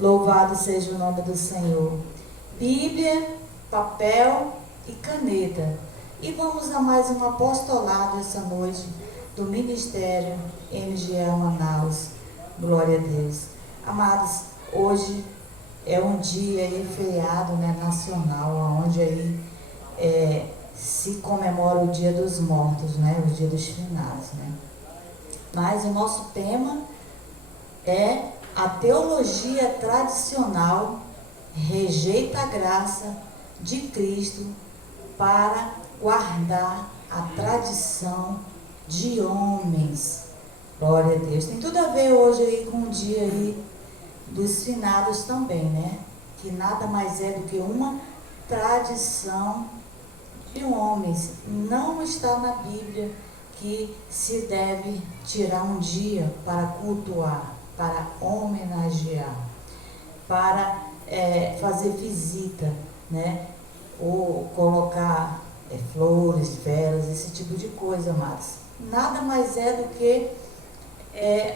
Louvado seja o nome do Senhor. Bíblia, papel e caneta. E vamos a mais um apostolado essa noite do Ministério MGA Manaus. Glória a Deus. Amados, hoje é um dia aí, feriado, né, nacional, onde aí se comemora o Dia dos Mortos, né, o Dia dos Finados, né. Mas o nosso tema é a teologia tradicional rejeita a graça de Cristo para guardar a tradição de homens. Glória a Deus. Tem tudo a ver hoje aí com o dia aí dos finados também, né? Que nada mais é do que uma tradição de homens. Não está na Bíblia que se deve tirar um dia para cultuar, para homenagear, para fazer visita, né? Ou colocar flores, velas, esse tipo de coisa, mas nada mais é do que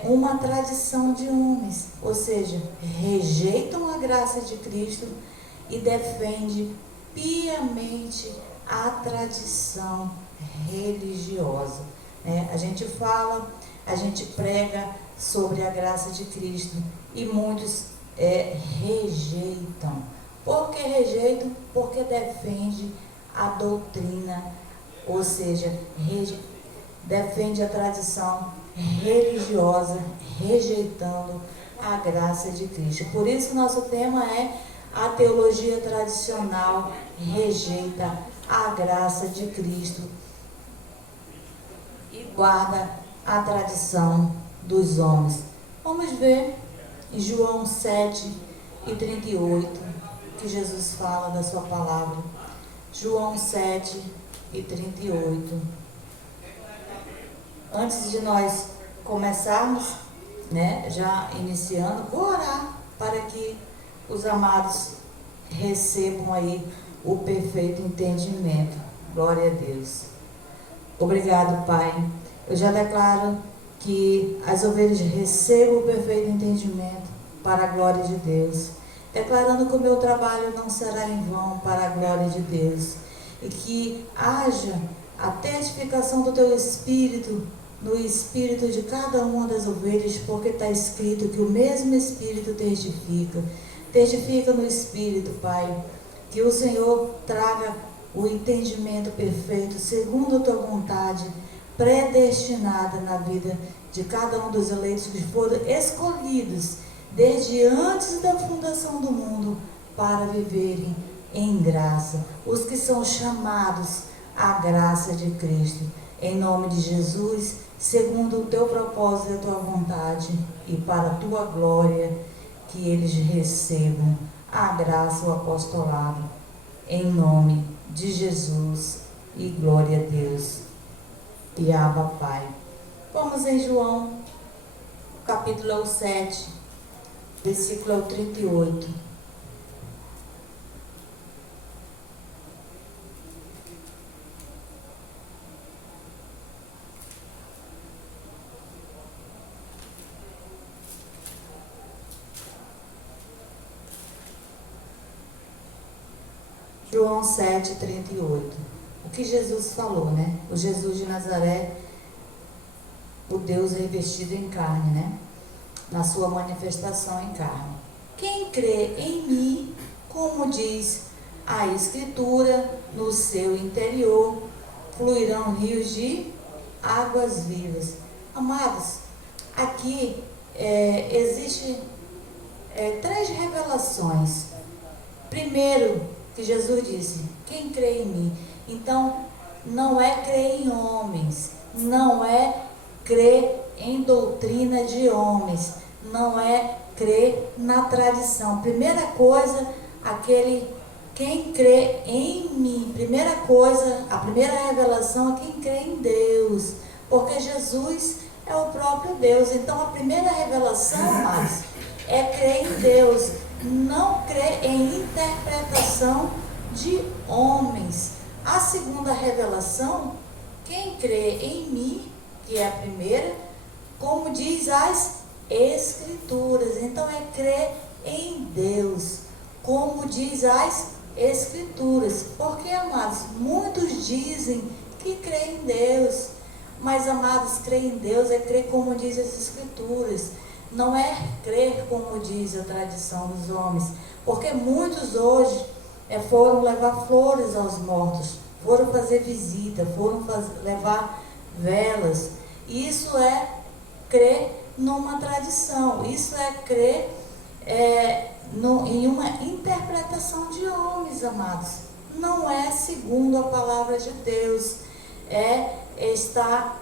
uma tradição de homens, ou seja, rejeitam a graça de Cristo e defendem piamente a tradição religiosa. A gente fala, a gente prega sobre a graça de Cristo e muitos rejeitam. Por que rejeitam? Porque defende a doutrina, ou seja, defende a tradição religiosa, rejeitando a graça de Cristo. Por isso nosso tema é a teologia tradicional rejeita a graça de Cristo e guarda a tradição dos homens. Vamos ver em João 7:38, que Jesus fala da sua palavra. João 7:38. Antes de nós começarmos, né, já iniciando, vou orar para que os amados recebam aí o perfeito entendimento. Glória a Deus. Obrigado, Pai. Eu já declaro que as ovelhas recebam o perfeito entendimento para a glória de Deus, declarando que o meu trabalho não será em vão para a glória de Deus, e que haja a testificação do Teu Espírito no espírito de cada uma das ovelhas, porque está escrito que o mesmo Espírito testifica no Espírito, Pai, que o Senhor traga o entendimento perfeito, segundo a Tua vontade, predestinada na vida de cada um dos eleitos que foram escolhidos desde antes da fundação do mundo para viverem em graça, os que são chamados à graça de Cristo, em nome de Jesus, segundo o Teu propósito e a Tua vontade, e para a Tua glória, que eles recebam a graça, o apostolado, em nome de Jesus, e glória a Deus, e Abba Pai. Vamos em João, capítulo 7, versículo 38. João 7:38. O que Jesus falou, né? O Jesus de Nazaré, o Deus revestido em carne, né? Na sua manifestação em carne. Quem crê em mim, como diz a Escritura, no seu interior fluirão rios de águas vivas. Amados, aqui existe 3 revelações. Primeiro, que Jesus disse, quem crê em mim. Então, não é crer em homens, não é crer em doutrina de homens, não é crer na tradição. Primeira coisa, quem crê em mim, primeira coisa, a primeira revelação é quem crê em Deus, porque Jesus é o próprio Deus. Então, a primeira revelação, amados, é crer em Deus, não crer em interpretação de homens. A segunda revelação, quem crê em mim, que é a primeira, como diz as Escrituras. Então é crer em Deus, como diz as Escrituras. Porque, amados, muitos dizem que creem em Deus, mas, amados, crer em Deus é crer como diz as Escrituras, não é crer como diz a tradição dos homens, porque muitos hoje foram levar flores aos mortos, foram fazer visita, foram levar velas. Isso é crer numa tradição, isso é crer em uma interpretação de homens, amados. Não é segundo a palavra de Deus, está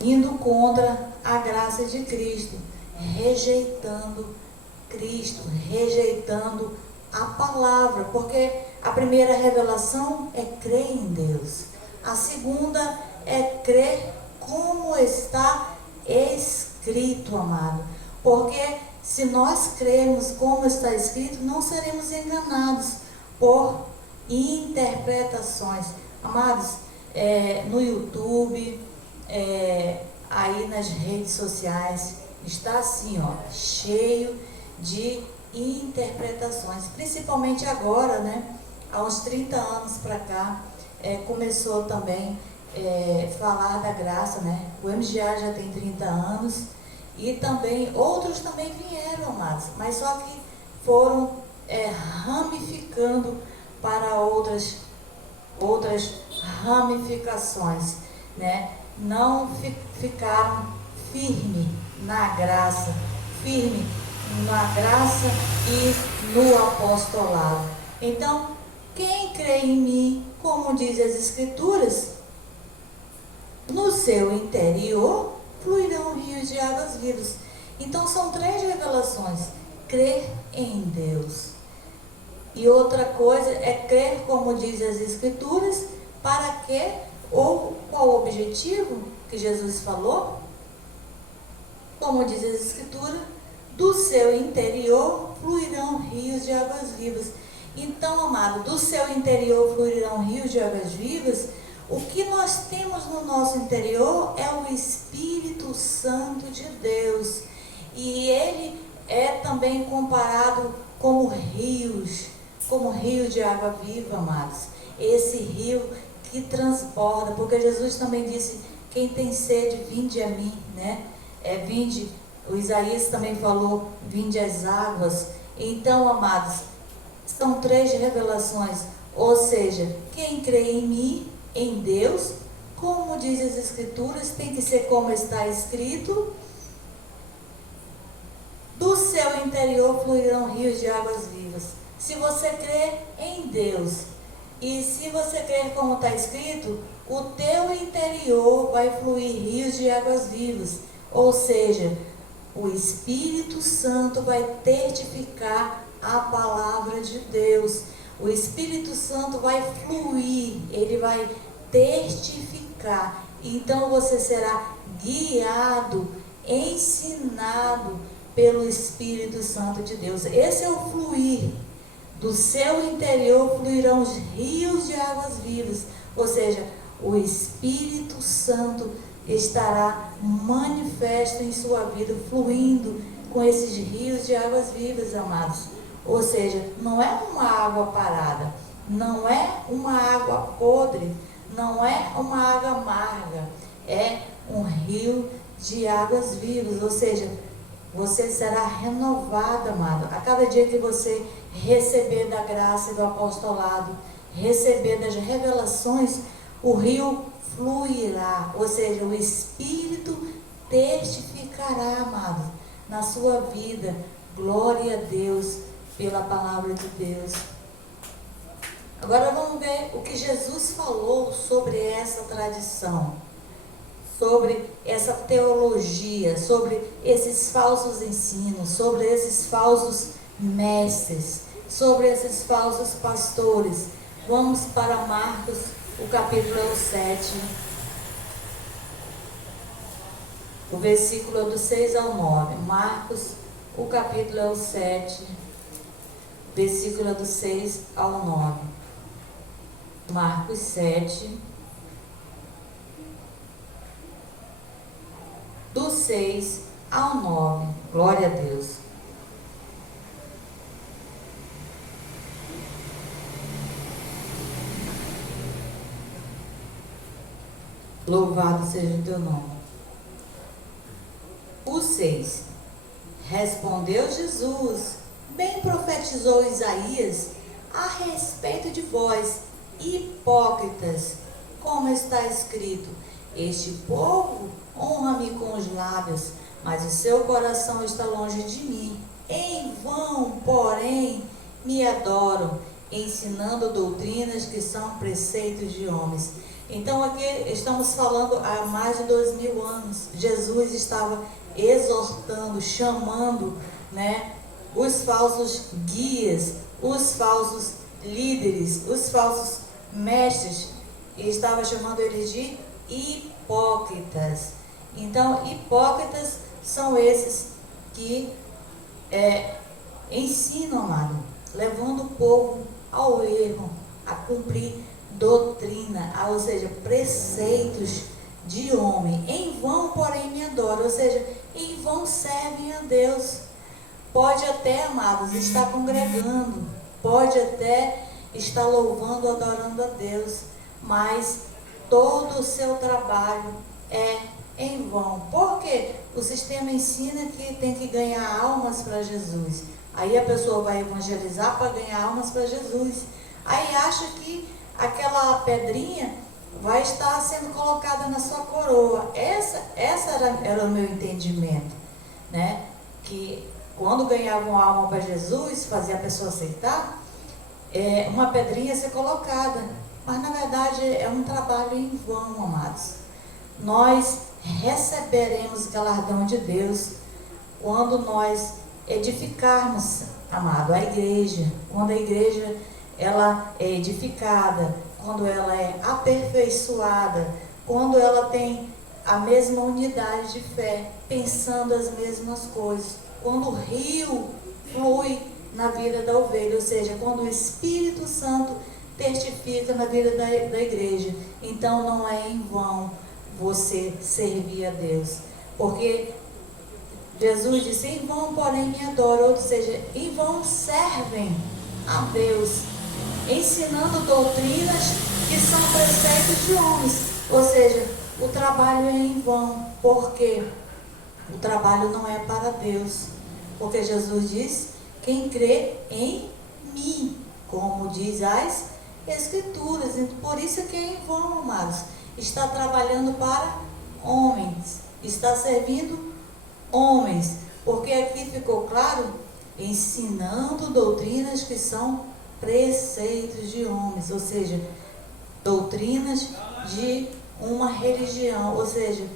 indo contra a graça de Cristo, rejeitando Cristo, rejeitando a palavra, porque a primeira revelação é crer em Deus, a segunda é crer como está escrito, amado, porque se nós cremos como está escrito, não seremos enganados por interpretações. Amados, no YouTube, aí nas redes sociais, está assim, cheio de interpretações, principalmente agora, né? Há uns 30 anos para cá, começou também falar da graça, né? O MGA já tem 30 anos e também, outros também vieram, amados, mas só que foram ramificando para outras ramificações, né? Não ficaram firme na graça e no apostolado. Então, quem crê em mim, como diz as Escrituras, no seu interior fluirão rios de águas vivas. Então, são 3 revelações: crer em Deus. E outra coisa é crer como diz as Escrituras, para quê? Ou qual o objetivo que Jesus falou? Como diz as Escrituras, do seu interior fluirão rios de águas vivas. Então, amado, do seu interior fluirão rios de águas vivas. O que nós temos no nosso interior é o Espírito Santo de Deus. E ele é também comparado como rios de água viva, amados. Esse rio que transborda, porque Jesus também disse: quem tem sede, vinde a mim, né? Vinde, o Isaías também falou: vinde às águas. Então, amados, são 3 revelações, ou seja, quem crê em mim, em Deus, como diz as Escrituras, tem que ser como está escrito: do seu interior fluirão rios de águas vivas. Se você crê em Deus, e se você crer como está escrito, o teu interior vai fluir rios de águas vivas. Ou seja, o Espírito Santo vai testificar a palavra de Deus. O Espírito Santo vai fluir, ele vai testificar. Então você será guiado, ensinado pelo Espírito Santo de Deus. Esse é o fluir. Do seu interior fluirão os rios de águas vivas. Ou seja, o Espírito Santo estará manifesto em sua vida, fluindo com esses rios de águas vivas, amados. Ou seja, não é uma água parada, não é uma água podre, não é uma água amarga, é um rio de águas vivas. Ou seja, você será renovado, amado, a cada dia que você receber da graça e do apostolado, receber das revelações, o rio fluirá, ou seja, o Espírito testificará, amado, na sua vida. Glória a Deus pela palavra de Deus. Agora vamos ver o que Jesus falou sobre essa tradição, sobre essa teologia, sobre esses falsos ensinos, sobre esses falsos mestres, sobre esses falsos pastores. Vamos para Marcos, o capítulo 7, o versículo do 6 ao 9. Marcos, o capítulo 7, versículo do 6 ao 9. Marcos 7, do 6 ao 9. Glória a Deus. Louvado seja o teu nome. O 6. Respondeu Jesus, bem profetizou Isaías a respeito de vós, hipócritas, como está escrito: este povo honra-me com os lábios, mas o seu coração está longe de mim. Em vão, porém, me adoram, ensinando doutrinas que são preceitos de homens. Então aqui estamos falando há mais de 2000 anos. Jesus estava exortando, chamando, os falsos guias, os falsos líderes, os falsos mestres, e estava chamando eles de hipócritas. Então, hipócritas são esses que ensinam, amado, levando o povo ao erro, a cumprir doutrina, ou seja, preceitos de homem. Em vão, porém, me adoram, ou seja, em vão servem a Deus. Pode até, amados, estar congregando, pode até estar louvando, adorando a Deus, mas todo o seu trabalho é em vão. Porque o sistema ensina que tem que ganhar almas para Jesus. Aí a pessoa vai evangelizar para ganhar almas para Jesus. Aí acha que aquela pedrinha vai estar sendo colocada na sua coroa. Essa era o meu entendimento, que quando ganhavam alma para Jesus, fazia a pessoa aceitar, uma pedrinha ser colocada. Mas na verdade é um trabalho em vão, amados. Nós receberemos galardão de Deus quando nós edificarmos, amado, a igreja. Quando a igreja ela é edificada, quando ela é aperfeiçoada, quando ela tem a mesma unidade de fé, pensando as mesmas coisas, quando o rio flui na vida da ovelha, ou seja, quando o Espírito Santo testifica na vida da igreja. Então não é em vão você servir a Deus, porque Jesus disse: em vão, porém, me adoram, ou seja, em vão servem a Deus, ensinando doutrinas que são preceitos de homens. Ou seja, o trabalho é em vão, porque o trabalho não é para Deus, porque Jesus diz: quem crê em mim, como diz as Escrituras. Por isso que é em vão, amados. Está trabalhando para homens, está servindo homens, porque aqui ficou claro, ensinando doutrinas que são preceitos de homens, ou seja, doutrinas de uma religião, ou seja,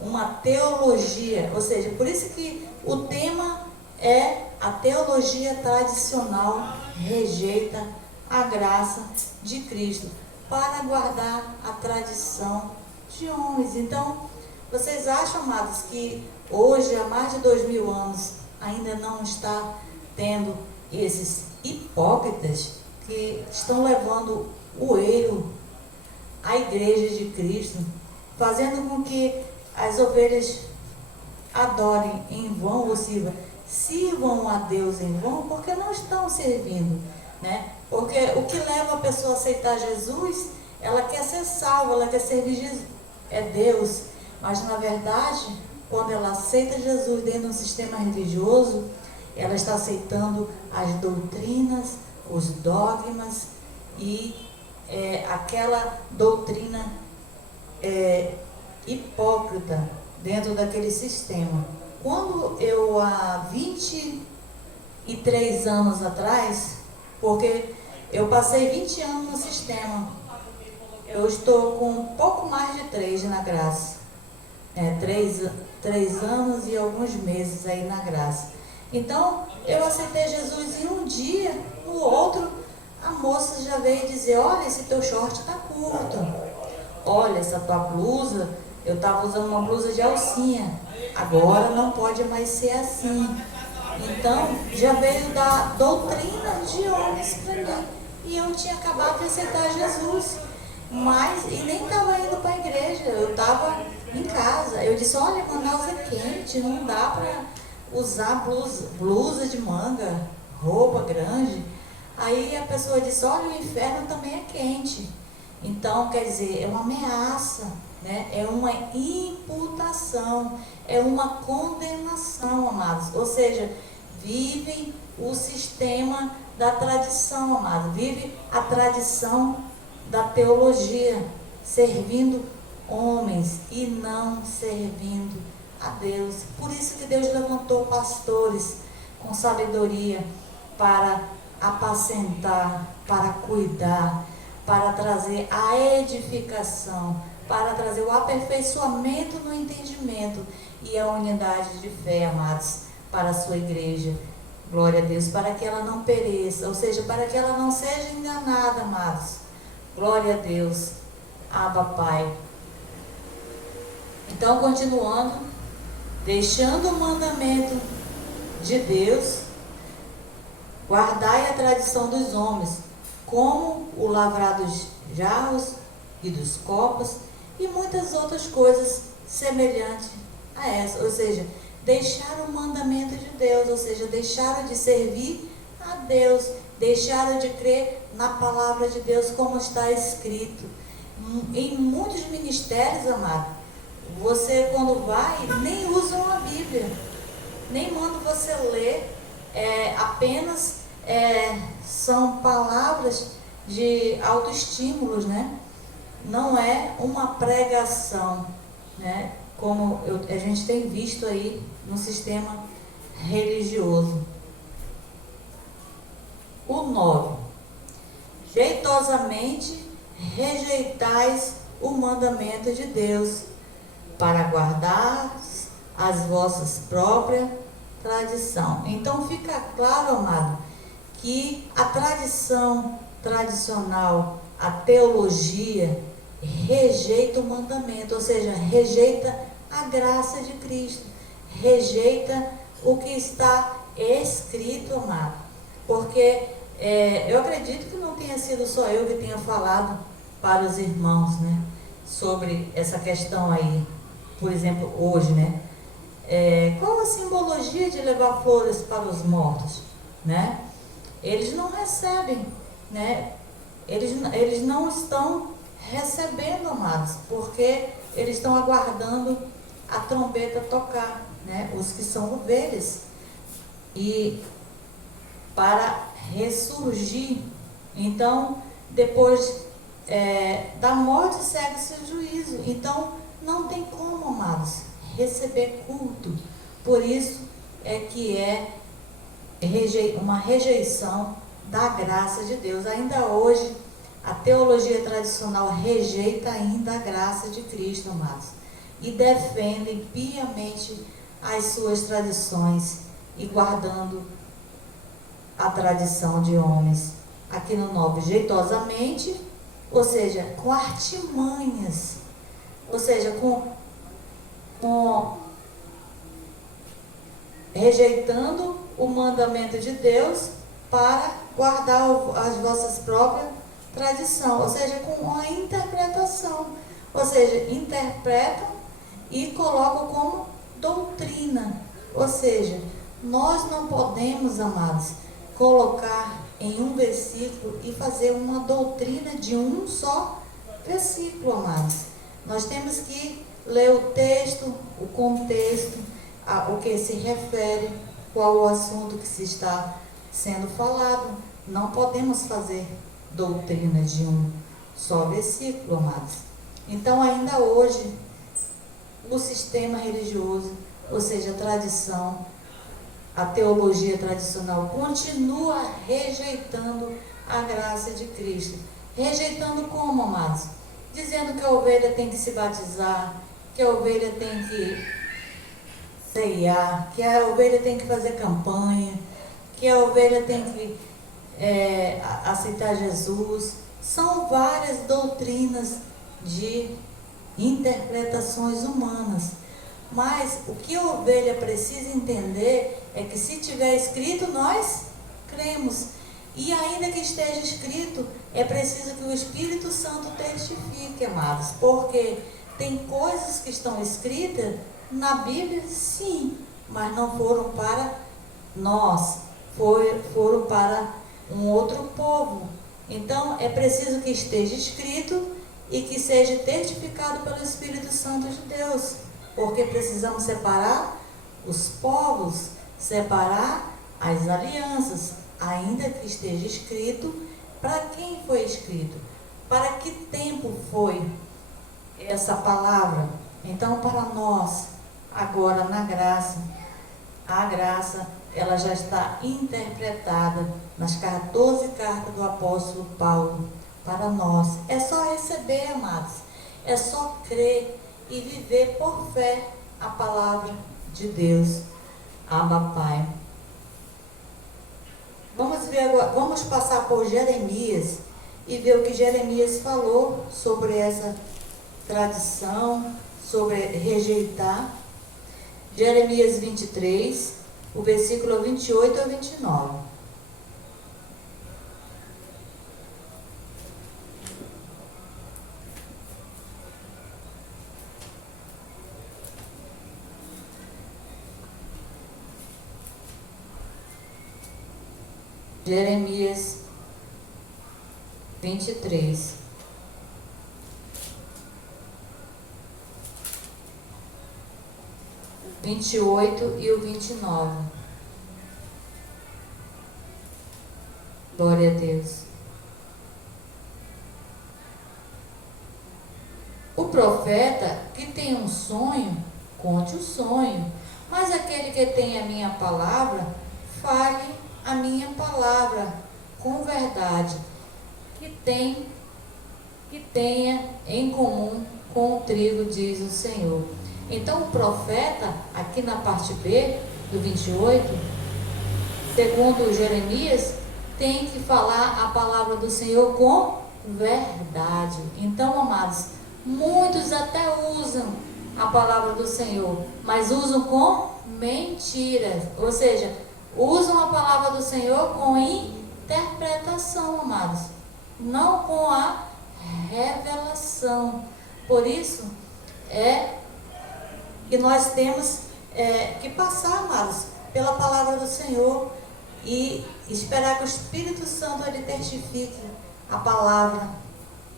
uma teologia, ou seja, por isso que o tema é: a teologia tradicional rejeita a graça de Cristo para guardar a tradição de homens. Então, vocês acham, amados, que hoje, há mais de 2000 anos, ainda não está tendo esses hipócritas que estão levando o erro à igreja de Cristo, fazendo com que as ovelhas adorem em vão, ou seja, sirvam a Deus em vão, porque não estão servindo, Porque o que leva a pessoa a aceitar Jesus, ela quer ser salva, ela quer servir Jesus, Deus, mas na verdade, quando ela aceita Jesus dentro de um sistema religioso, ela está aceitando as doutrinas, os dogmas e aquela doutrina hipócrita dentro daquele sistema. Quando eu, há 23 anos atrás, porque eu passei 20 anos no sistema, eu estou com um pouco mais de 3 na graça, 3 anos e alguns meses aí na graça. Então, eu aceitei Jesus e um dia, no outro, a moça já veio dizer: olha, esse teu short está curto, olha, essa tua blusa, eu estava usando uma blusa de alcinha, agora não pode mais ser assim. Então, já veio da doutrina de homens para mim, e eu tinha acabado de aceitar Jesus, e nem estava indo para a igreja, eu estava em casa. Eu disse: olha, Manaus é quente, não dá usar blusa de manga, roupa grande. Aí a pessoa diz, olha, o inferno também é quente. Então, quer dizer, é uma ameaça, né? É uma imputação, é uma condenação, amados. Ou seja, vivem o sistema da tradição, amados. Vive a tradição da teologia, servindo homens e não servindo a Deus. Por isso que Deus levantou pastores com sabedoria para apacentar, para cuidar, para trazer a edificação, para trazer o aperfeiçoamento no entendimento e a unidade de fé, amados, para a sua igreja. Glória a Deus, para que ela não pereça, ou seja, para que ela não seja enganada, amados. Glória a Deus. Abba, Pai. Então, continuando, deixando o mandamento de Deus, guardai a tradição dos homens, como o lavrar dos jarros e dos copos e muitas outras coisas semelhantes a essa. Ou seja, deixaram o mandamento de Deus, ou seja, deixaram de servir a Deus, deixaram de crer na palavra de Deus como está escrito. Em muitos ministérios, amado, você quando vai, nem usam a Bíblia, nem mandam você ler, apenas são palavras de autoestímulos, né? Não é uma pregação, né? Como a gente tem visto aí no sistema religioso. O 9. Jeitosamente rejeitais o mandamento de Deus, para guardar as vossas próprias tradição. Então fica claro, amado, que a tradição tradicional, a teologia, rejeita o mandamento, ou seja, rejeita a graça de Cristo, rejeita o que está escrito, amado. Porque eu acredito que não tenha sido só eu que tenha falado para os irmãos, né, sobre essa questão aí. Por exemplo, hoje, né? Qual a simbologia de levar flores para os mortos, né? Eles não recebem, né? Eles não estão recebendo, amados, porque eles estão aguardando a trombeta tocar, né? Os que são ovelhas, e para ressurgir. Então, depois da morte segue-se o juízo. Então, não tem como, amados, receber culto. Por isso que uma rejeição da graça de Deus. Ainda hoje, a teologia tradicional rejeita ainda a graça de Cristo, amados, e defendem piamente as suas tradições e guardando a tradição de homens. Aqui no 9, jeitosamente, ou seja, com artimanhas, ou seja, rejeitando o mandamento de Deus para guardar as vossas próprias tradições, ou seja, com a interpretação, ou seja, interpretam e colocam como doutrina. Ou seja, nós não podemos, amados, colocar em um versículo e fazer uma doutrina de um só versículo, amados. Nós temos que ler o texto, o contexto, o que se refere, qual o assunto que se está sendo falado. Não podemos fazer doutrina de um só versículo, amados. Então, ainda hoje, o sistema religioso, ou seja, a tradição, a teologia tradicional, continua rejeitando a graça de Cristo. Rejeitando como, amados? Dizendo que a ovelha tem que se batizar, que a ovelha tem que ceiar, que a ovelha tem que fazer campanha, que a ovelha tem que aceitar Jesus. São várias doutrinas de interpretações humanas. Mas o que a ovelha precisa entender é que se tiver escrito, nós cremos. E ainda que esteja escrito, é preciso que o Espírito Santo testifique, amados. Porque tem coisas que estão escritas na Bíblia, sim, mas não foram para nós, foram para um outro povo. Então é preciso que esteja escrito e que seja testificado pelo Espírito Santo de Deus, porque precisamos separar os povos, separar as alianças, ainda que esteja escrito. Para quem foi escrito? Para que tempo foi essa palavra? Então, para nós, agora na graça, a graça, ela já está interpretada nas 14 cartas do apóstolo Paulo para nós. É só receber, amados. É só crer e viver por fé a palavra de Deus. Abba, Pai. Vamos ver agora, vamos passar por Jeremias e ver o que Jeremias falou sobre essa tradição, sobre rejeitar. Jeremias 23, o versículo 28 ao 29. Jeremias 23. O 28 e o 29. Glória a Deus. O profeta que tem um sonho, conte o sonho, mas aquele que tem a minha palavra, fale a minha palavra com verdade, que tenha em comum com o trigo, diz o Senhor. Então o profeta, aqui na parte B do 28, segundo Jeremias, tem que falar a palavra do Senhor com verdade. Então, amados, muitos até usam a palavra do Senhor, mas usam com mentiras, ou seja, usam a palavra do Senhor com interpretação, amados, não com a revelação. Por isso é que nós temos que passar, amados, pela palavra do Senhor e esperar que o Espírito Santo ele testifique a palavra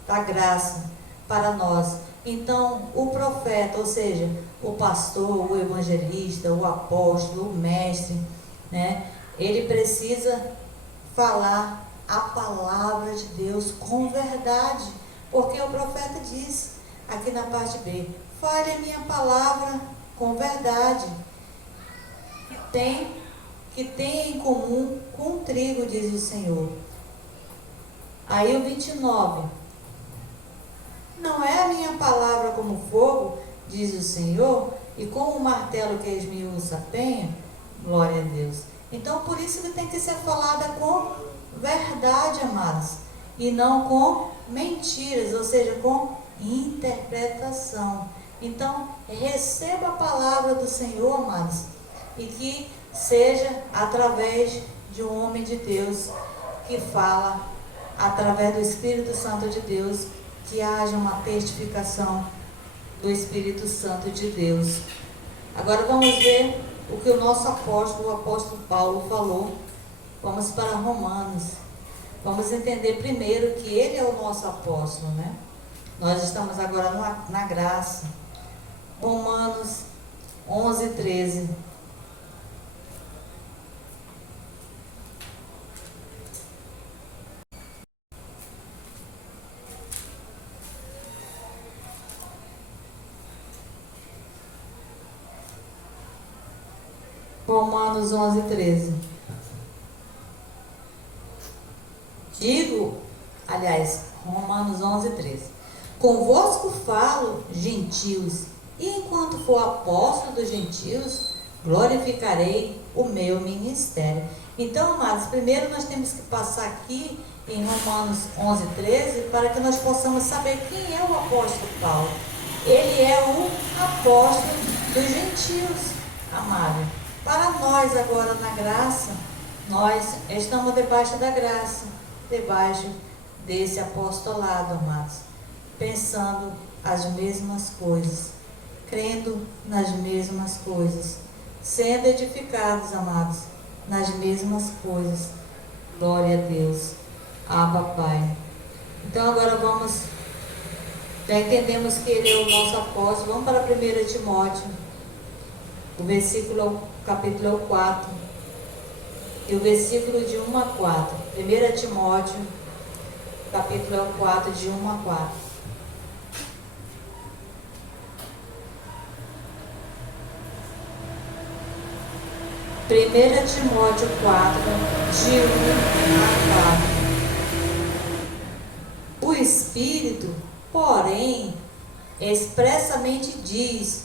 da graça para nós. Então, o profeta, ou seja, o pastor, o evangelista, o apóstolo, o mestre, né, ele precisa falar a palavra de Deus com verdade, porque o profeta diz aqui na parte B: fale a minha palavra com verdade, que tem em comum com o trigo, diz o Senhor. Aí o 29: não é a minha palavra como fogo, diz o Senhor, e como o martelo que esmiuça a penha? Glória a Deus. Então, por isso que tem que ser falada com verdade, amados, e não com mentiras, ou seja, com interpretação. Então, receba a palavra do Senhor, amados, e que seja através de um homem de Deus que fala, através do Espírito Santo de Deus, que haja uma testificação do Espírito Santo de Deus. Agora vamos ver o que o nosso apóstolo, o apóstolo Paulo, falou. Vamos para Romanos. Vamos entender primeiro que ele é o nosso apóstolo, né? Nós estamos agora na graça. Romanos 11, 13. Romanos 11, 13. Romanos 11, 13. Convosco falo, gentios, e enquanto for apóstolo dos gentios, glorificarei o meu ministério. Então, amados, primeiro nós temos que passar aqui em Romanos 11, 13, para que nós possamos saber quem é o apóstolo Paulo. Ele é o apóstolo dos gentios, amado. Para nós agora na graça, nós estamos debaixo da graça, debaixo desse apostolado, amados, pensando as mesmas coisas, crendo nas mesmas coisas, sendo edificados, amados, nas mesmas coisas. Glória a Deus. Abba, Pai. Então agora vamos, já entendemos que ele é o nosso apóstolo. Vamos para 1 Timóteo, o capítulo 4, e o versículo de 1 a 4. 1 Timóteo, capítulo 4, de 1 a 4. Primeira Timóteo 4, de 1 a 4. O Espírito, porém, expressamente diz.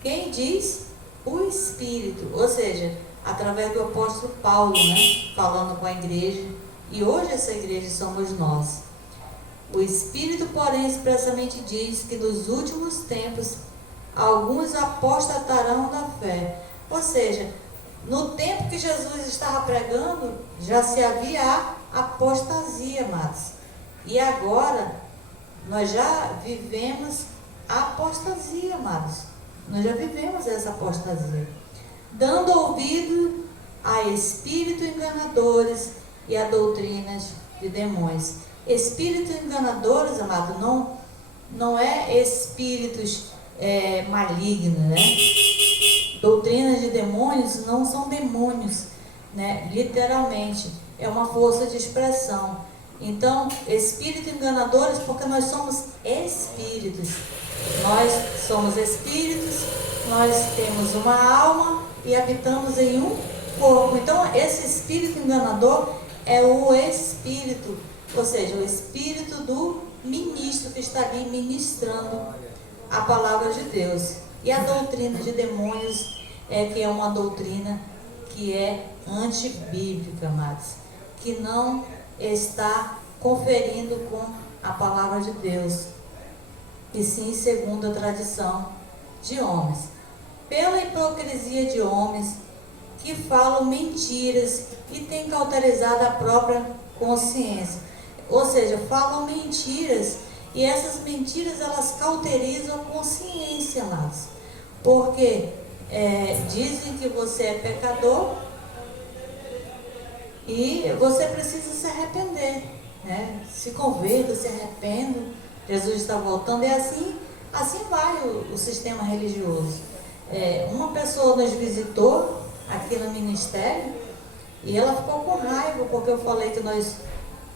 Quem diz? O Espírito, ou seja, através do apóstolo Paulo, né? Falando com a igreja, e hoje essa igreja somos nós. O Espírito, porém, expressamente diz que nos últimos tempos alguns apostatarão da fé. Ou seja, no tempo que Jesus estava pregando, já se havia a apostasia, amados. E agora, nós já vivemos a apostasia, amados. Nós já vivemos essa apostasia. Dando ouvido a espíritos enganadores e a doutrinas de demônios. Espíritos enganadores, amado, não é espíritos malignos, né? Doutrinas de demônios não são demônios, né? Literalmente, é uma força de expressão. Então, espíritos enganadores, porque nós somos espíritos. Nós somos espíritos, nós temos uma alma e habitamos em um corpo. Então, esse espírito enganador é o espírito, ou seja, o espírito do ministro que está ali ministrando a palavra de Deus. E a doutrina de demônios que é uma doutrina que é antibíblica, amados, que não está conferindo com a palavra de Deus, e sim segundo a tradição de homens. Pela hipocrisia de homens que falam mentiras e têm cauterizado a própria consciência. Ou seja, falam mentiras, e essas mentiras elas cauterizam a consciência, amados. Porque dizem que você é pecador e você precisa se arrepender, né? Se converta, se arrependa, Jesus está voltando. E assim vai o sistema religioso. Uma pessoa nos visitou aqui no ministério e ela ficou com raiva porque eu falei que nós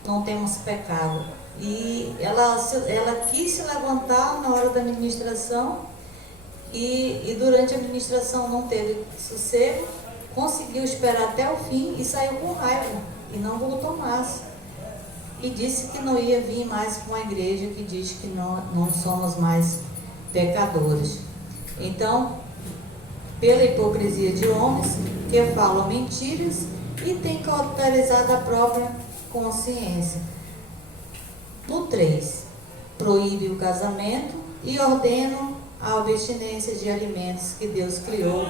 não temos pecado. E ela quis se levantar na hora da ministração e durante a ministração não teve sossego, conseguiu esperar até o fim e saiu com raiva e não voltou mais. E disse que não ia vir mais com a igreja que diz que não somos mais pecadores. Então, pela hipocrisia de homens que falam mentiras e têm cauterizado a própria consciência. No 3, proíbe o casamento e ordenam a abstinência de alimentos que Deus criou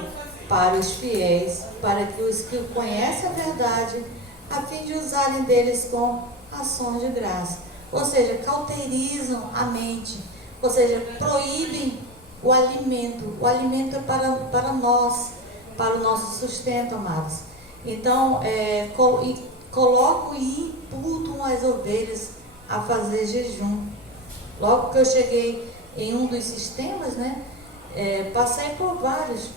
para os fiéis, para que os que conhecem a verdade, a fim de usarem deles com ações de graça. Ou seja, cauterizam a mente, ou seja, proíbem o alimento. O alimento é para nós, para o nosso sustento, amados. Então, colocam e imputam as ovelhas a fazer jejum. Logo que eu cheguei em um dos sistemas, né, passei por vários.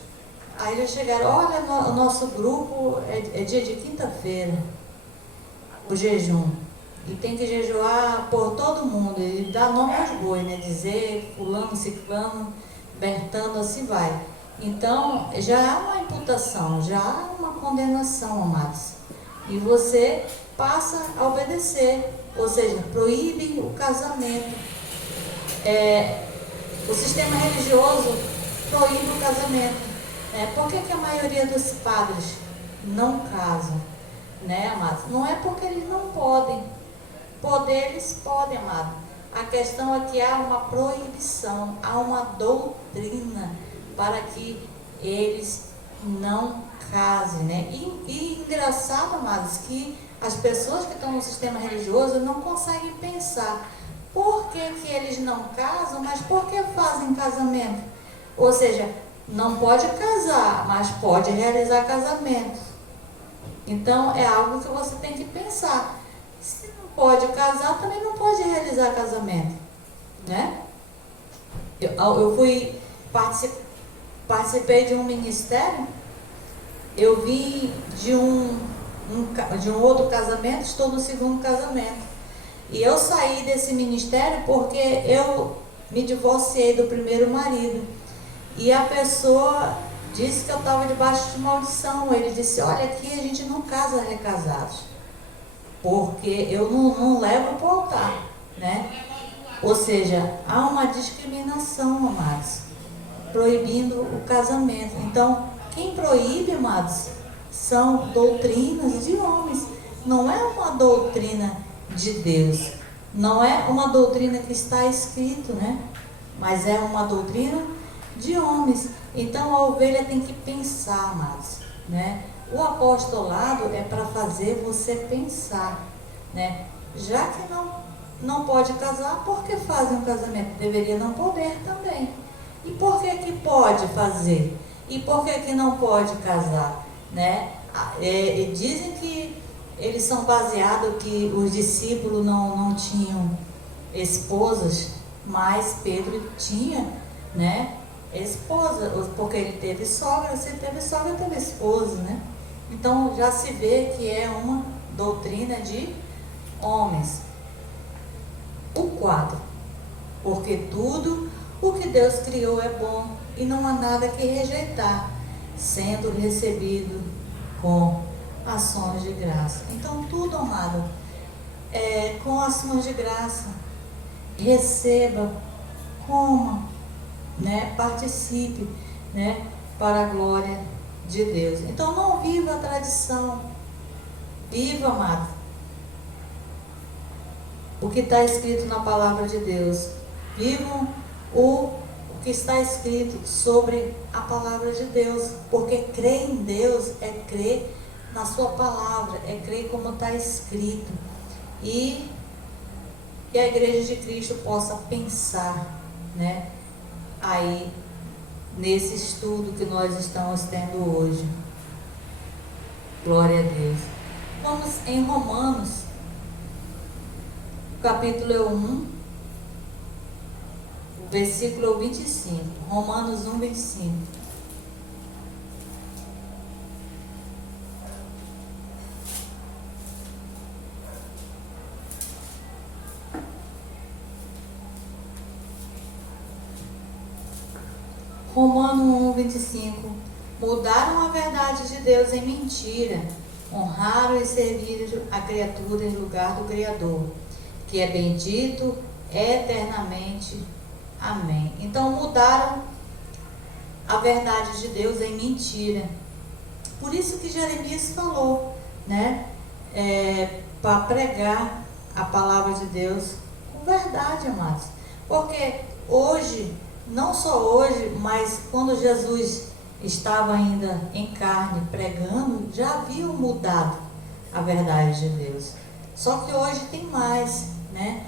Aí já chegaram, olha, o nosso grupo é dia de quinta-feira, o jejum. E tem que jejuar por todo mundo, e dá nome aos bois, né? Dizer fulano, ciclano, bertano, assim vai. Então, já há uma imputação, já há uma condenação, amados. E você passa a obedecer, ou seja, proíbe o casamento. O sistema religioso proíbe o casamento. Por que a maioria dos padres não casam? Né, amados? Não é porque eles não podem. Poder eles podem, amado. A questão é que há uma proibição, há uma doutrina para que eles não casem, né? E engraçado, amados, que as pessoas que estão no sistema religioso não conseguem pensar por que eles não casam, mas por que fazem casamento? Ou seja, não pode casar, mas pode realizar casamento. Então é algo que você tem que pensar. Se não pode casar, também não pode realizar casamento, né? Eu participei de um ministério, eu vim de um outro casamento, estou no segundo casamento. E eu saí desse ministério porque eu me divorciei do primeiro marido. E a pessoa disse que eu estava debaixo de maldição. Ele disse: olha, aqui a gente não casa recasados, porque eu não levo para o altar, né? Ou seja, há uma discriminação, amados, proibindo o casamento. Então, quem proíbe, amados, são doutrinas de homens. Não é uma doutrina de Deus. Não é uma doutrina que está escrito, né? Mas é uma doutrina de homens. Então a ovelha tem que pensar, amados, né? O apostolado é para fazer você pensar, né? Já que não pode casar, por que fazem um casamento? Deveria não poder também. E por que pode fazer? E por que não pode casar, né? Dizem que eles são baseados que os discípulos não tinham esposas, mas Pedro tinha, né, esposa, porque ele teve sogra, se teve sogra, teve esposa, né? Então já se vê que é uma doutrina de homens. O quadro, porque tudo o que Deus criou é bom e não há nada que rejeitar, sendo recebido com ações de graça. Então tudo, amado, com ações de graça. Receba, coma, né? Participe, né? Para a glória de Deus. Então não viva a tradição, viva, amado, o que está escrito na palavra de Deus. Vivam o que está escrito sobre a palavra de Deus, porque crer em Deus é crer na sua palavra, é crer como está escrito. E que a Igreja de Cristo possa pensar, né, aí nesse estudo que nós estamos tendo hoje. Glória a Deus. Vamos em Romanos, capítulo 1, versículo 25. Romanos 1, 25. Romanos 1, 25. Mudaram a verdade de Deus em mentira, honraram e serviram a criatura em lugar do Criador, que é bendito eternamente. Amém. Então mudaram a verdade de Deus em mentira. Por isso que Jeremias falou, né? Para pregar a palavra de Deus com verdade, amados. Porque hoje, não só hoje, mas quando Jesus estava ainda em carne pregando, já haviam mudado a verdade de Deus. Só que hoje tem mais, né?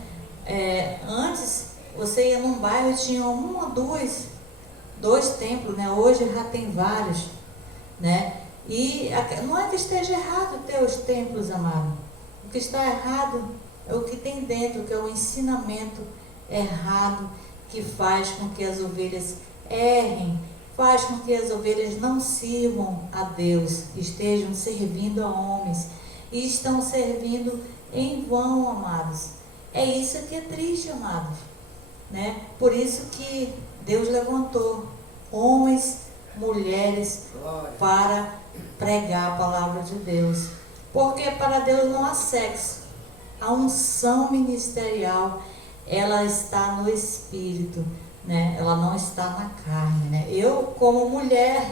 Antes você ia num bairro e tinha dois templos, né? Hoje já tem vários, né? E não é que esteja errado ter os templos, amado. O que está errado é o que tem dentro, que é o ensinamento errado, que faz com que as ovelhas errem, faz com que as ovelhas não sirvam a Deus, estejam servindo a homens e estão servindo em vão, amados. É isso que é triste, amados, né? Por isso que Deus levantou homens, mulheres para pregar a palavra de Deus, porque para Deus não há sexo. A unção ministerial, ela está no Espírito, né? Ela não está na carne, né? Eu, como mulher,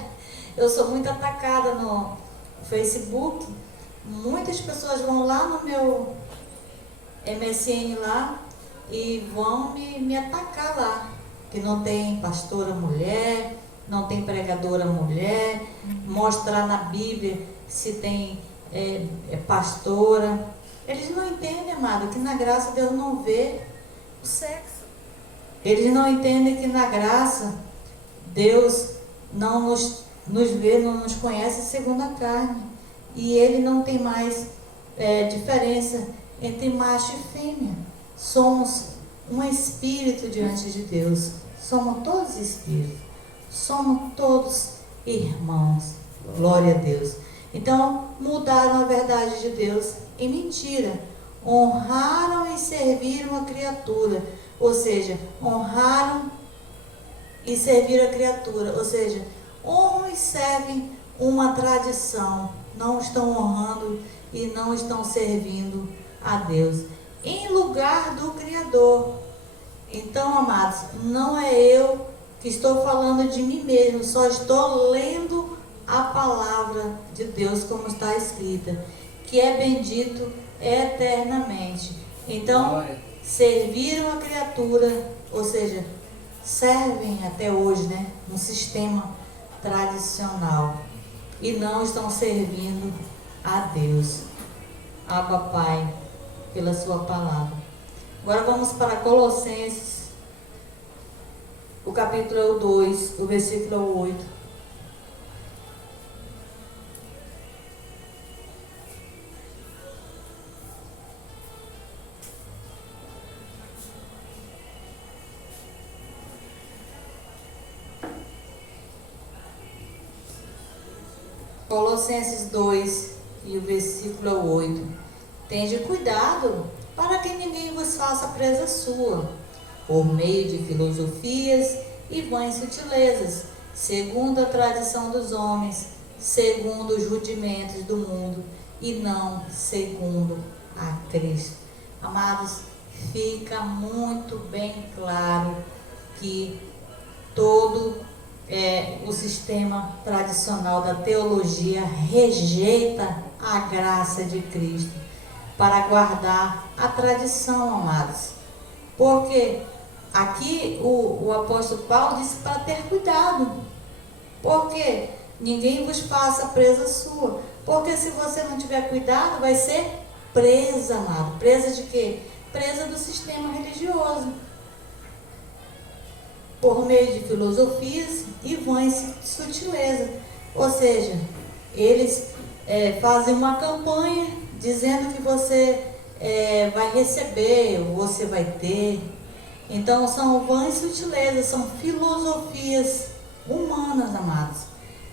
eu sou muito atacada no Facebook. Muitas pessoas vão lá no meu MSN lá e vão me atacar lá, que não tem pastora mulher, não tem pregadora mulher, mostrar na Bíblia se tem pastora. Eles não entendem, amado, que na graça Deus não vê o sexo. Eles não entendem que na graça Deus não nos vê, não nos conhece segundo a carne. E ele não tem mais diferença entre macho e fêmea. Somos um espírito diante de Deus. Somos todos espíritos. Somos todos irmãos. Glória a Deus. Então, mudaram a verdade de Deus em mentira. Honraram e serviram a criatura. Ou seja, honraram e serviram a criatura. Ou seja, honram e servem uma tradição. Não estão honrando e não estão servindo a Deus em lugar do Criador. Então, amados, não é eu que estou falando de mim mesmo, só estou lendo a palavra de Deus como está escrita, que é bendito eternamente. Então, serviram a criatura, ou seja, servem até hoje, né, no sistema tradicional, e não estão servindo a Deus. Abba Pai, pela sua palavra. Agora vamos para Colossenses, o capítulo 2, o versículo 8. Colossenses 2 e o versículo 8. Tende cuidado para que ninguém vos faça presa sua, por meio de filosofias e vãs sutilezas, segundo a tradição dos homens, segundo os rudimentos do mundo, e não segundo a Cristo. Amados, fica muito bem claro que todo o sistema tradicional da teologia rejeita a graça de Cristo para guardar a tradição, amados. Porque aqui o apóstolo Paulo disse para ter cuidado. Porque ninguém vos faça presa sua. Porque se você não tiver cuidado, vai ser presa, amado. Presa de quê? Presa do sistema religioso. Por meio de filosofias e vãs sutilezas. Ou seja, eles fazem uma campanha dizendo que você vai receber, ou você vai ter. Então são vãs sutilezas, são filosofias humanas, amados.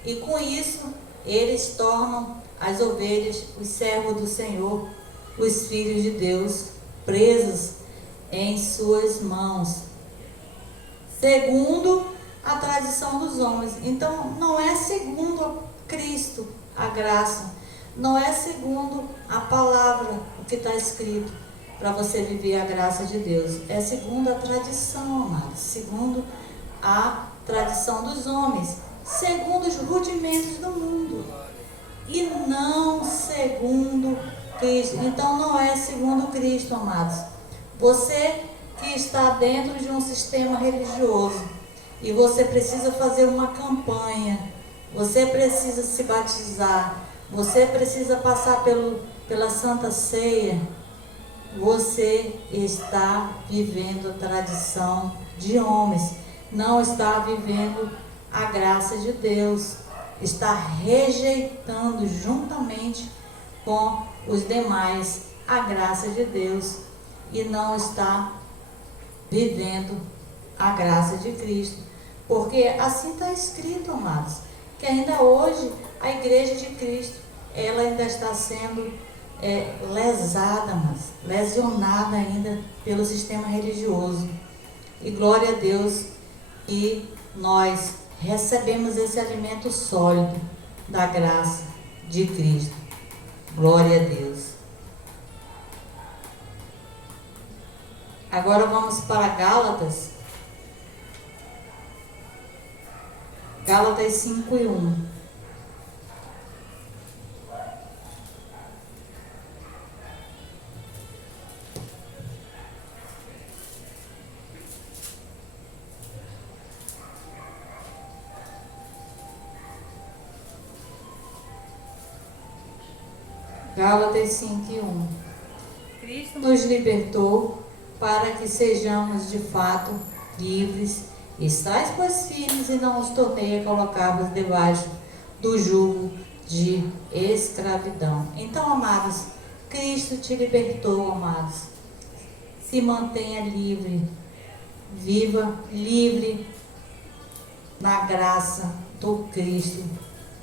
E com isso, eles tornam as ovelhas, os servos do Senhor, os filhos de Deus, presos em suas mãos, segundo a tradição dos homens. Então, não é segundo Cristo a graça, não é segundo a palavra, o que está escrito, para você viver a graça de Deus. É segundo a tradição, amados, segundo a tradição dos homens, segundo os rudimentos do mundo, e não segundo Cristo. Então, não é segundo Cristo, amados. Você que está dentro de um sistema religioso e você precisa fazer uma campanha, você precisa se batizar, você precisa passar pela Santa Ceia, você está vivendo a tradição de homens, não está vivendo a graça de Deus, está rejeitando juntamente com os demais a graça de Deus e não está vivendo a graça de Cristo, porque assim está escrito, amados, que ainda hoje a igreja de Cristo, ela ainda está sendo lesada, mas lesionada ainda pelo sistema religioso. E glória a Deus que nós recebemos esse alimento sólido da graça de Cristo. Glória a Deus. Agora vamos para Gálatas. Gálatas 5:1. Gálatas 5:1. Cristo nos libertou para que sejamos de fato livres Estais, pois, firmes e não os tornei a colocar-vos debaixo do jugo de escravidão. Então, amados, Cristo te libertou, amados. Se mantenha livre, viva livre na graça do Cristo,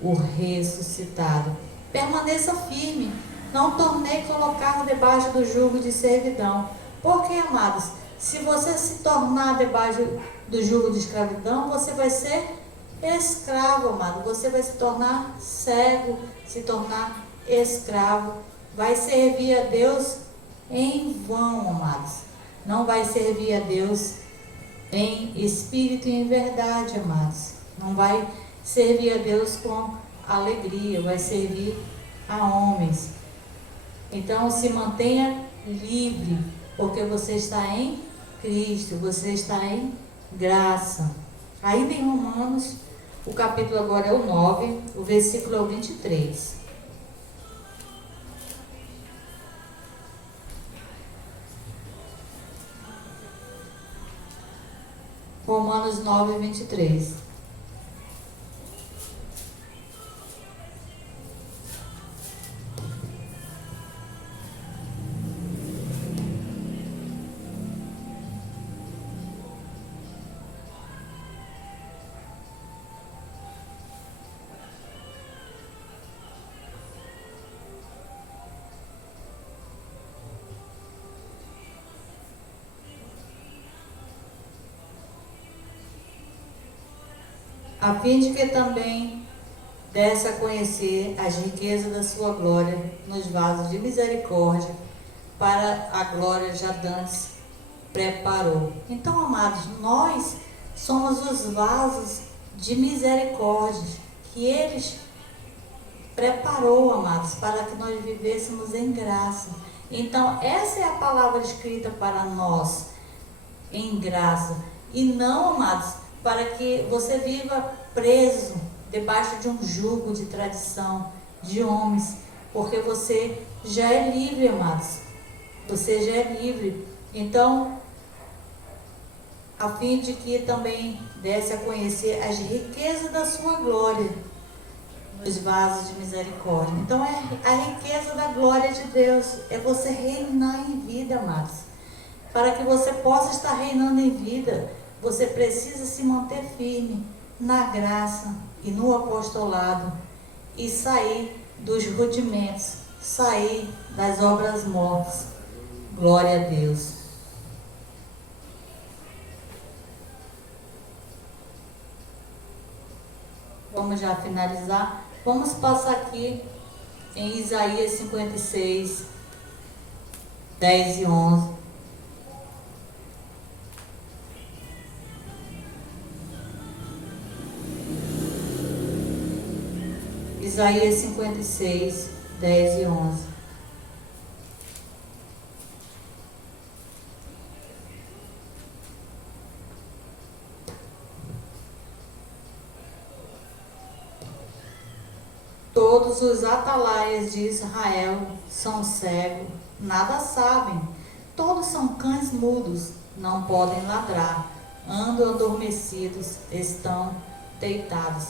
o ressuscitado. Permaneça firme, não tornei colocar debaixo do jugo de servidão. Porque, amados, se você se tornar debaixo do jugo de escravidão, você vai ser escravo, amado. Você vai se tornar cego, se tornar escravo. Vai servir a Deus em vão, amados. Não vai servir a Deus em espírito e em verdade, amados. Não vai servir a Deus com alegria, vai servir a homens. Então, se mantenha livre, porque você está em Cristo, você está em graça. Ainda em Romanos, o capítulo agora é o 9, o versículo é o 23. Romanos 9, 23. A fim de que também desse a conhecer as riquezas da sua glória nos vasos de misericórdia, para a glória já dantes preparou. Então, amados, nós somos os vasos de misericórdia que eles preparou, amados, para que nós vivêssemos em graça. Então, essa é a palavra escrita para nós, em graça. E não, amados, para que você viva preso debaixo de um jugo de tradição de homens, porque você já é livre, amados. Você já é livre. Então, a fim de que também desse a conhecer as riquezas da sua glória nos vasos de misericórdia. Então, é a riqueza da glória de Deus, é você reinar em vida, amados. Para que você possa estar reinando em vida, você precisa se manter firme na graça e no apostolado e sair dos rudimentos, sair das obras mortas. Glória a Deus. Vamos já finalizar. Vamos passar aqui em Isaías 56, 10 e 11. Isaías 56, 10 e 11. Todos os atalaias de Israel são cegos, nada sabem. Todos são cães mudos, não podem ladrar. Andam adormecidos, estão deitados.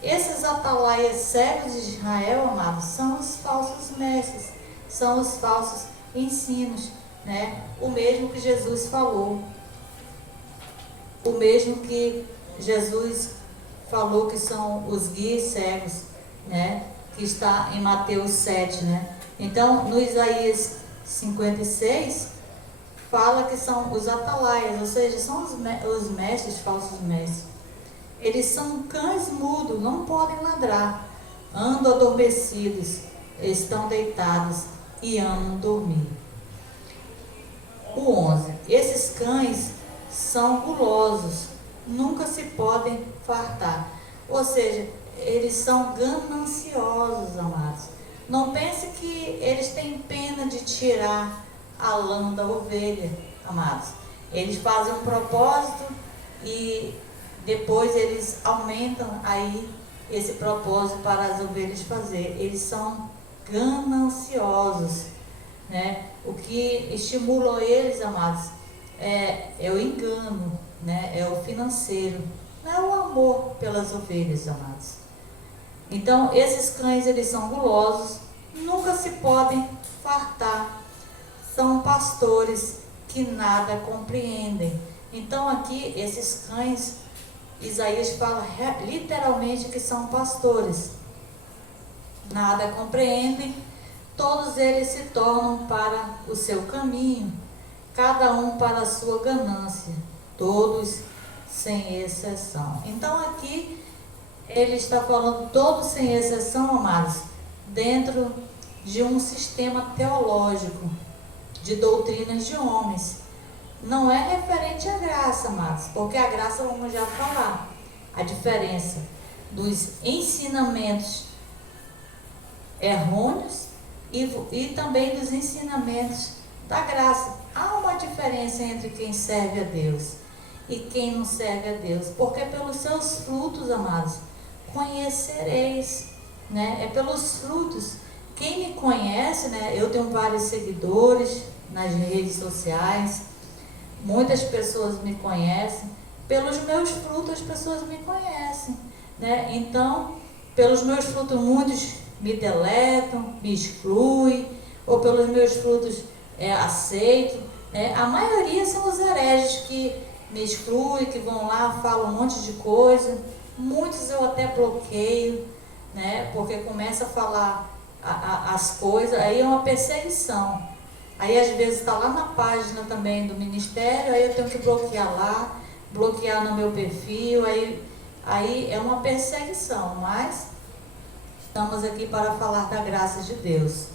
Esses atalaias cegos de Israel, amados, são os falsos mestres, são os falsos ensinos, né? O mesmo que Jesus falou, o mesmo que Jesus falou que são os guias cegos, né? Que está em Mateus 7, né? Então, no Isaías 56, fala que são os atalaias, ou seja, são os mestres, falsos mestres. Eles são cães mudos, não podem ladrar, andam adormecidos, estão deitados e amam dormir. O 11. Esses cães são gulosos, nunca se podem fartar. Ou seja, eles são gananciosos, amados. Não pense que eles têm pena de tirar a lã da ovelha, amados. Eles fazem um propósito e depois eles aumentam aí esse propósito para as ovelhas fazer. Eles são gananciosos, né? O que estimula eles, amados, é o engano, né? É o financeiro, não é o amor pelas ovelhas, amados. Então, esses cães, eles são gulosos, nunca se podem fartar, são pastores que nada compreendem. Então, aqui, esses cães, Isaías fala literalmente que são pastores, nada compreendem, todos eles se tornam para o seu caminho, cada um para a sua ganância, todos sem exceção. Então aqui ele está falando todos sem exceção, amados, dentro de um sistema teológico, de doutrinas de homens. Não é referente à graça, amados, porque a graça, vamos já falar, a diferença dos ensinamentos errôneos e também dos ensinamentos da graça. Há uma diferença entre quem serve a Deus e quem não serve a Deus, porque pelos seus frutos, amados, conhecereis, né? É pelos frutos. Quem me conhece, né? Eu tenho vários seguidores nas redes sociais, muitas pessoas me conhecem, pelos meus frutos as pessoas me conhecem, né? Então, pelos meus frutos muitos me deletam, me excluem, ou pelos meus frutos aceito, né? A maioria são os hereges que me excluem, que vão lá, falam um monte de coisa, muitos eu até bloqueio, né? Porque começa a falar as coisas, aí é uma perseguição, aí às vezes está lá na página também do ministério, aí eu tenho que bloquear lá, bloquear no meu perfil, aí é uma perseguição, mas estamos aqui para falar da graça de Deus.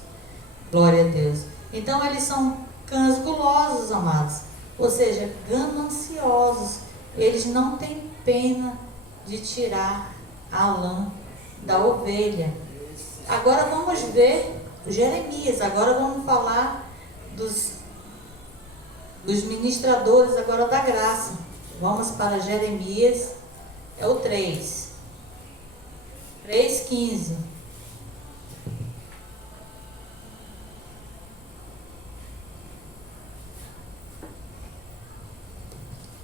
Glória a Deus. Então eles são cães gulosos, amados, ou seja, gananciosos. Eles não têm pena de tirar a lã da ovelha. Agora vamos ver Jeremias. Agora vamos falar dos ministradores agora da graça. Vamos para Jeremias, é o 3:15.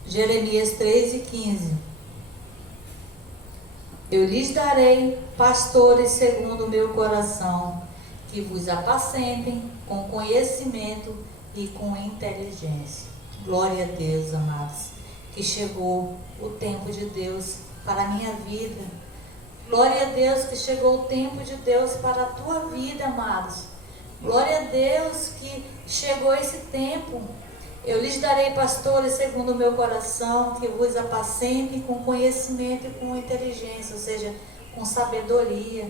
Jeremias 3:15. Eu lhes darei pastores segundo o meu coração, que vos apacentem com conhecimento e com inteligência. Glória a Deus, amados, que chegou o tempo de Deus para a minha vida. Glória a Deus que chegou o tempo de Deus para a tua vida, amados. Glória a Deus que chegou esse tempo. Eu lhes darei pastores segundo o meu coração, que vos apacentem com conhecimento e com inteligência, ou seja, com sabedoria.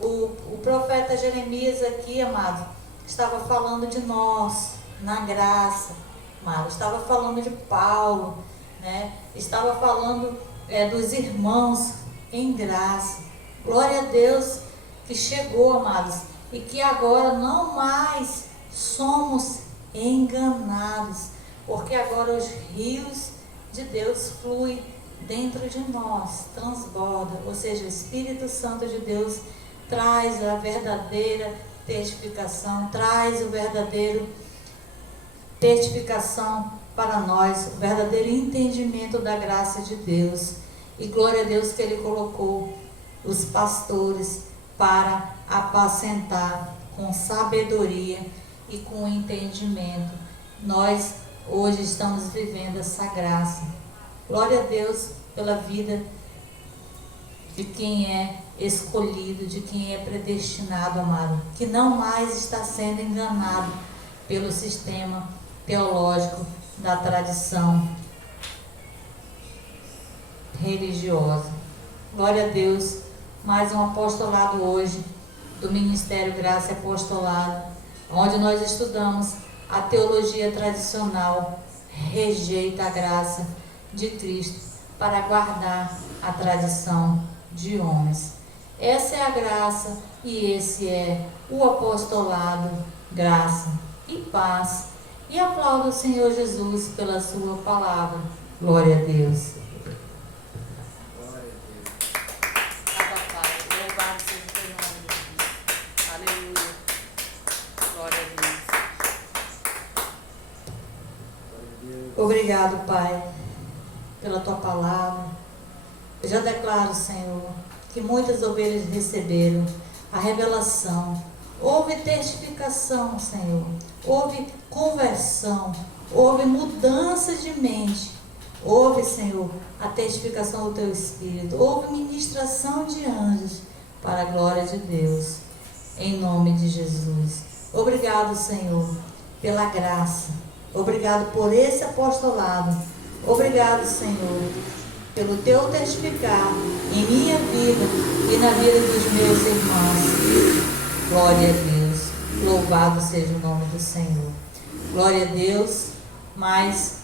O profeta Jeremias aqui, amado, estava falando de nós, na graça, amado, estava falando de Paulo, né? Estava falando dos irmãos em graça. Glória a Deus que chegou, amados, e que agora não mais somos enganados, porque agora os rios de Deus fluem dentro de nós, transborda, ou seja, o Espírito Santo de Deus traz a verdadeira testificação, traz o verdadeiro testificação para nós, o verdadeiro entendimento da graça de Deus. E glória a Deus que Ele colocou os pastores para apacentar com sabedoria e com entendimento. Nós hoje estamos vivendo essa graça. Glória a Deus pela vida de quem é escolhido, de quem é predestinado, amado, que não mais está sendo enganado pelo sistema teológico da tradição religiosa. Glória a Deus, mais um apostolado hoje do Ministério Graça e Apostolado, onde nós estudamos a teologia tradicional, rejeita a graça de Cristo para guardar a tradição de homens. Essa é a graça e esse é o apostolado, graça e paz. E aplaudo o Senhor Jesus pela sua palavra. Glória a Deus. Obrigado, Pai. pela tua palavra. Eu já declaro, Senhor, que muitas ovelhas receberam a revelação. Houve testificação, Senhor. Houve conversão. Houve mudança de mente. Houve, Senhor, a testificação do teu Espírito. Houve ministração de anjos para a glória de Deus. Em nome de Jesus. Obrigado, Senhor, pela graça. Obrigado por esse apostolado. Obrigado, Senhor, pelo teu testificar em minha vida e na vida dos meus irmãos. Glória a Deus. Louvado seja o nome do Senhor. Glória a Deus. Mas